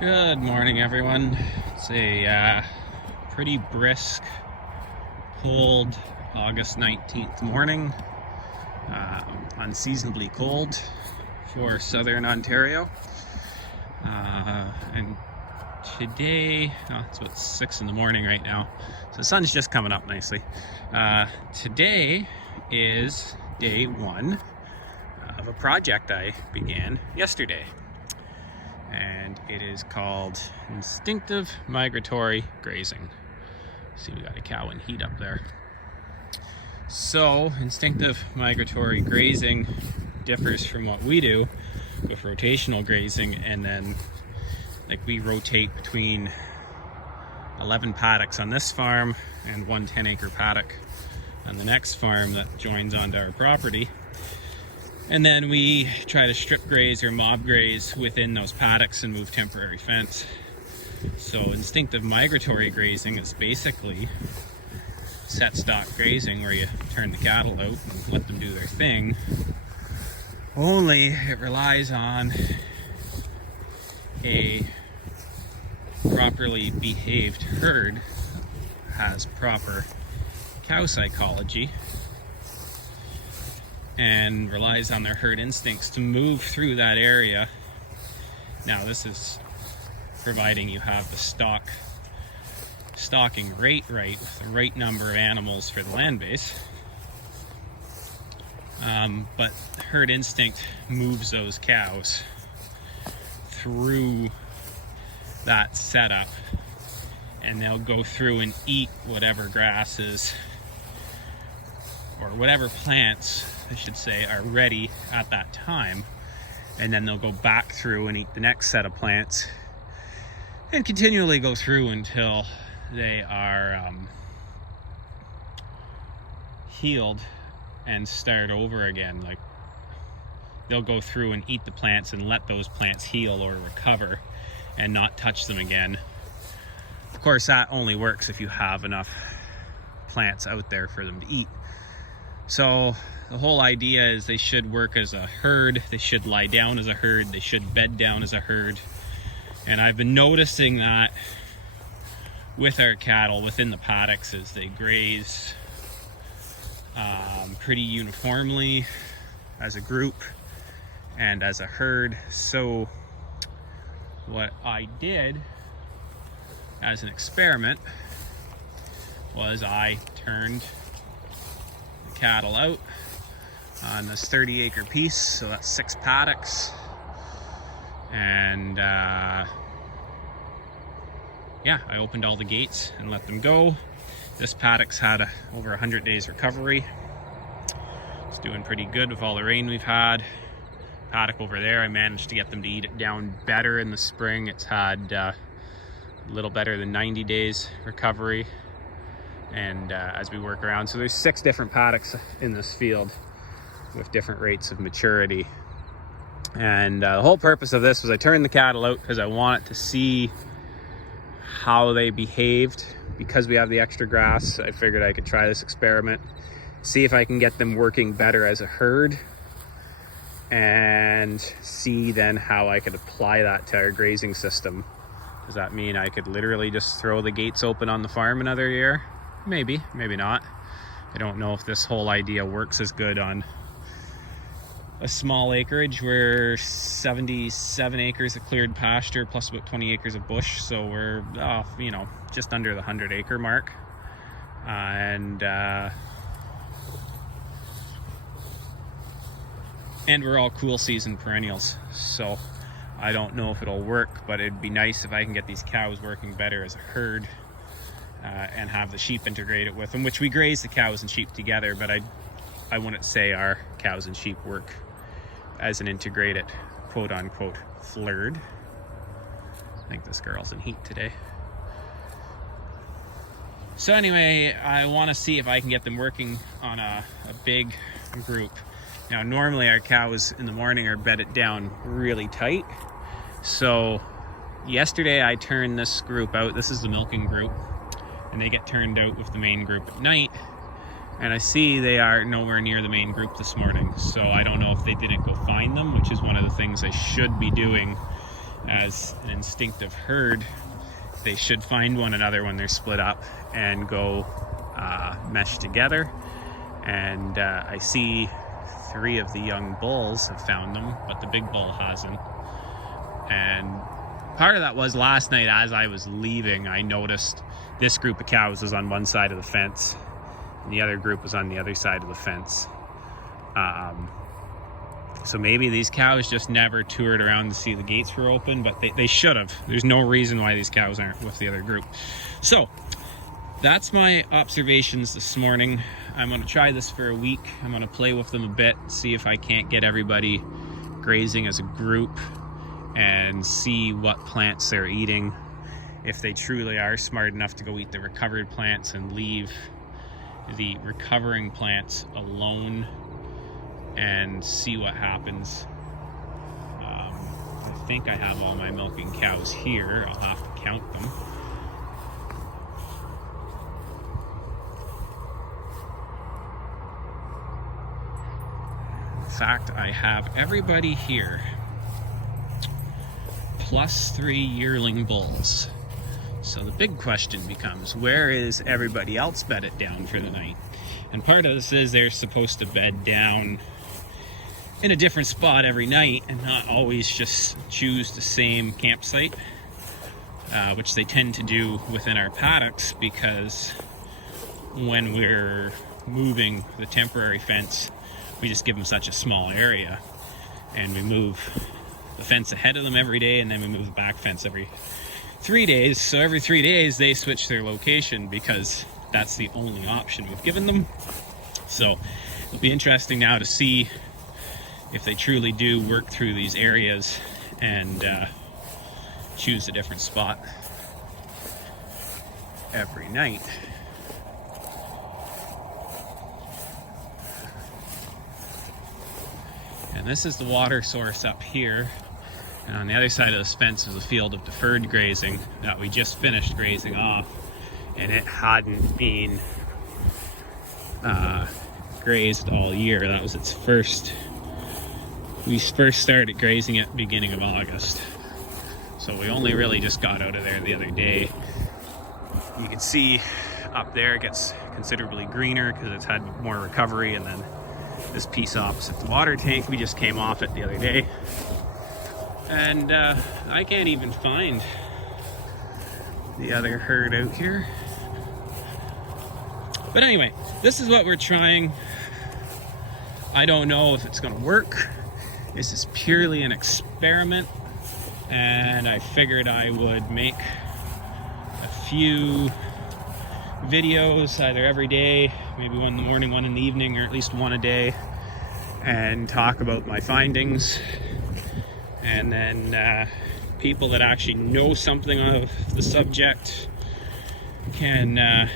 Good morning, everyone. It's a pretty brisk, cold August 19th morning. Unseasonably cold for southern Ontario. And today, it's about 6 in the morning right now, so the sun's just coming up nicely. Today is day one of a project I began yesterday. And it is called Instinctive Migratory Grazing. See, we got a cow in heat up there. So, instinctive migratory grazing differs from what we do with rotational grazing, and then we rotate between 11 paddocks on this farm and one 10-acre paddock on the next farm that joins onto our property. And then we try to strip graze or mob graze within those paddocks and move temporary fence. So instinctive migratory grazing is basically set stock grazing, where you turn the cattle out and let them do their thing. Only it relies on a properly behaved herd, has proper cow psychology, and relies on their herd instincts to move through that area. Now, this is providing you have the stocking rate right, with the right number of animals for the land base. But herd instinct moves those cows through that setup, and they'll go through and eat whatever grasses or whatever plants, I should say, are ready at that time, and then they'll go back through and eat the next set of plants and continually go through until they are healed and start over again. Like, they'll go through and eat the plants and let those plants heal or recover and not touch them again. Of course, that only works if you have enough plants out there for them to eat. So the whole idea is they should work as a herd, they should lie down as a herd, they should bed down as a herd. And I've been noticing that with our cattle within the paddocks as they graze pretty uniformly as a group and as a herd. So what I did as an experiment was I turned cattle out on this 30-acre piece, so that's 6 paddocks, and I opened all the gates and let them go. This paddock's had over 100 days recovery. It's doing pretty good with all the rain we've had. Paddock over there, I managed to get them to eat it down better in the spring. It's had a little better than 90 days recovery. And as we work around, so there's 6 different paddocks in this field with different rates of maturity. And the whole purpose of this was I turned the cattle out because I wanted to see how they behaved. Because we have the extra grass, I figured I could try this experiment, see if I can get them working better as a herd, and see then how I could apply that to our grazing system. Does that mean I could literally just throw the gates open on the farm another year? Maybe, maybe not. I don't know if this whole idea works as good on a small acreage. We're 77 acres of cleared pasture plus about 20 acres of bush, so we're just under the 100-acre mark, and we're all cool season perennials, so I don't know if it'll work, but it'd be nice if I can get these cows working better as a herd. And have the sheep integrated with them, which we graze the cows and sheep together, but I wouldn't say our cows and sheep work as an integrated, quote-unquote, flurd. I think this girl's in heat today. So anyway, I want to see if I can get them working on a big group. Now, normally our cows in the morning are bedded down really tight. So yesterday I turned this group out. This is the milking group. And they get turned out with the main group at night, and I see they are nowhere near the main group this morning, so I don't know if they didn't go find them, which is one of the things I should be doing as an instinctive herd, they should find one another when they're split up and go mesh together. And I see 3 of the young bulls have found them, but the big bull hasn't. And part of that was last night as I was leaving, I noticed this group of cows was on one side of the fence and the other group was on the other side of the fence. So maybe these cows just never toured around to see the gates were open, but they should have. There's no reason why these cows aren't with the other group. So that's my observations this morning. I'm going to try this for a week. I'm going to play with them a bit, see if I can't get everybody grazing as a group and see what plants they're eating. If they truly are smart enough to go eat the recovered plants and leave the recovering plants alone, and see what happens. I think I have all my milking cows here. I'll have to count them. In fact, I have everybody here, plus 3 yearling bulls. So the big question becomes, where is everybody else bedded down for the night? And part of this is they're supposed to bed down in a different spot every night and not always just choose the same campsite, which they tend to do within our paddocks, because when we're moving the temporary fence, we just give them such a small area, and we move the fence ahead of them every day, and then we move the back fence every 3 days. So every 3 days they switch their location because that's the only option we've given them. So it'll be interesting now to see if they truly do work through these areas and choose a different spot every night. And this is the water source up here. And on the other side of this fence is a field of deferred grazing that we just finished grazing off, and it hadn't been grazed all year. That was its first. We first started grazing it beginning of August. So we only really just got out of there the other day. You can see up there it gets considerably greener because it's had more recovery, and then this piece opposite the water tank, we just came off it the other day. And I can't even find the other herd out here. But anyway, this is what we're trying. I don't know if it's gonna work. This is purely an experiment, and I figured I would make a few videos either every day, maybe one in the morning, one in the evening, or at least one a day, and talk about my findings. And then people that actually know something of the subject can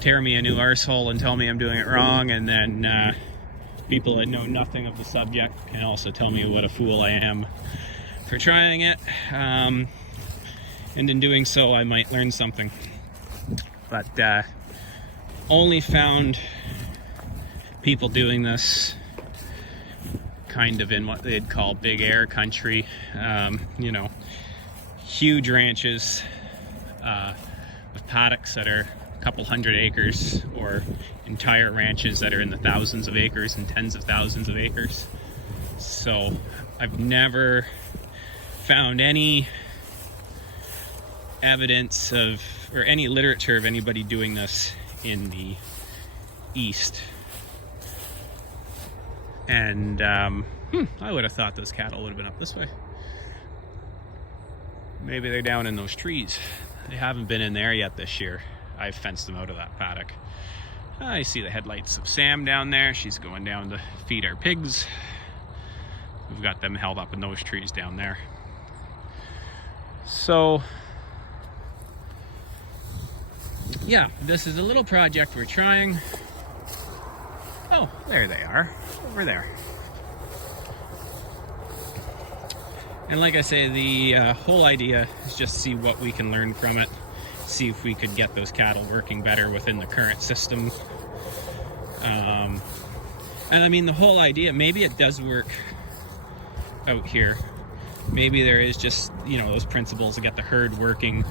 tear me a new arsehole and tell me I'm doing it wrong, and then people that know nothing of the subject can also tell me what a fool I am for trying it, and in doing so I might learn something. But only found people doing this kind of in what they'd call big air country, you know, huge ranches with paddocks that are a couple hundred acres, or entire ranches that are in the thousands of acres and tens of thousands of acres. So I've never found any evidence of, or any literature of anybody doing this in the East. And I would have thought those cattle would have been up this way. Maybe they're down in those trees. They haven't been in there yet this year. I've fenced them out of that paddock. I see the headlights of Sam down there. She's going down to feed our pigs. We've got them held up in those trees down there. So yeah, this is a little project we're trying. Oh, there they are, over there. And like I say, the whole idea is just see what we can learn from it, see if we could get those cattle working better within the current system. And I mean, the whole idea, maybe it does work out here, maybe there is just, you know, those principles to get the herd working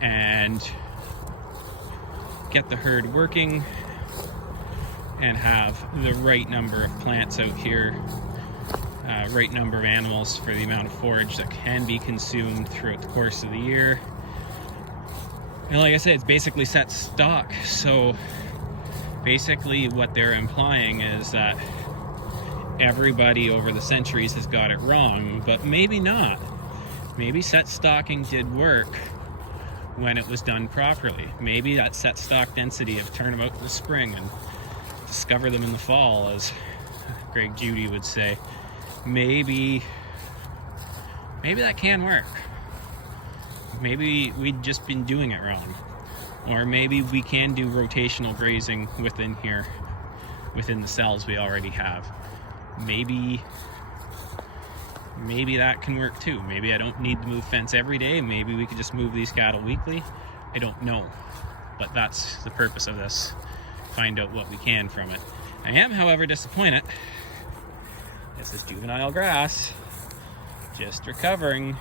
and have the right number of plants out here, right number of animals for the amount of forage that can be consumed throughout the course of the year. And like I said, it's basically set stock. So basically what they're implying is that everybody over the centuries has got it wrong, but maybe not. Maybe set stocking did work when it was done properly. Maybe that set stock density of turn them out in the spring and discover them in the fall, as Greg Judy would say, maybe that can work. Maybe we'd just been doing it wrong. Or maybe we can do rotational grazing within here, within the cells we already have. Maybe that can work too. Maybe I don't need to move fence every day. Maybe we could just move these cattle weekly. I don't know. But that's the purpose of this. Find out what we can from it. I am, however, disappointed. This is juvenile grass, just recovering.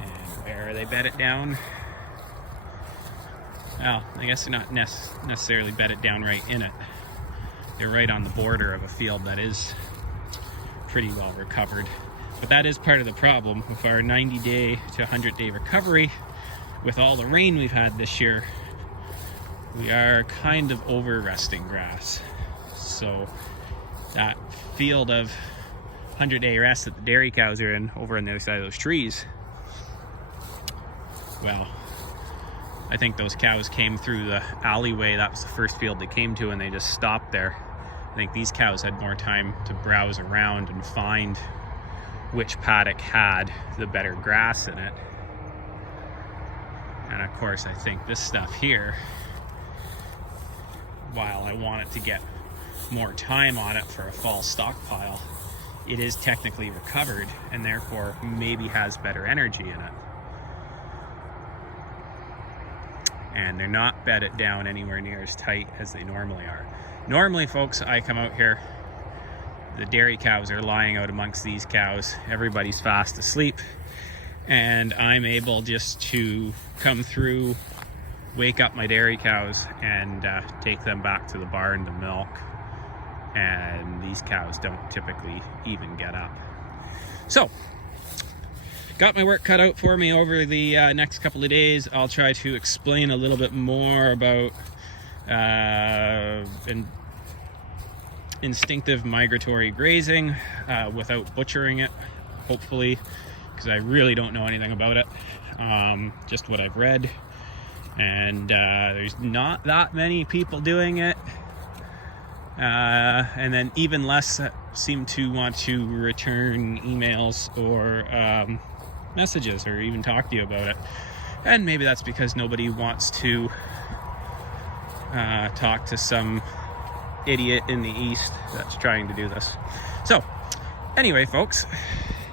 And where they bed it down? Well, I guess they're not necessarily bedded down right in it. They're right on the border of a field that is pretty well recovered. But that is part of the problem with our 90-day to 100-day recovery. With all the rain we've had this year, we are kind of over-resting grass. So that field of 100-day rest that the dairy cows are in over on the other side of those trees, well, I think those cows came through the alleyway. That was the first field they came to, and they just stopped there. I think these cows had more time to browse around and find which paddock had the better grass in it. And of course, I think this stuff here, while I want it to get more time on it for a fall stockpile, it is technically recovered and therefore maybe has better energy in it. And they're not bedded down anywhere near as tight as they normally are. Normally, folks, I come out here, the dairy cows are lying out amongst these cows, everybody's fast asleep, and I'm able just to come through, wake up my dairy cows, and take them back to the barn to milk. And these cows don't typically even get up. So, got my work cut out for me over the next couple of days. I'll try to explain a little bit more about instinctive migratory grazing without butchering it, hopefully, because I really don't know anything about it. Just what I've read. And there's not that many people doing it. And then even less seem to want to return emails or messages or even talk to you about it. And maybe that's because nobody wants to talk to some idiot in the East that's trying to do this. So anyway, folks,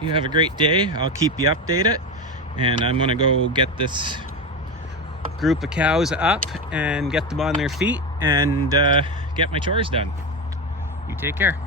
you have a great day. I'll keep you updated, and I'm gonna go get this group of cows up and get them on their feet and get my chores done. You take care.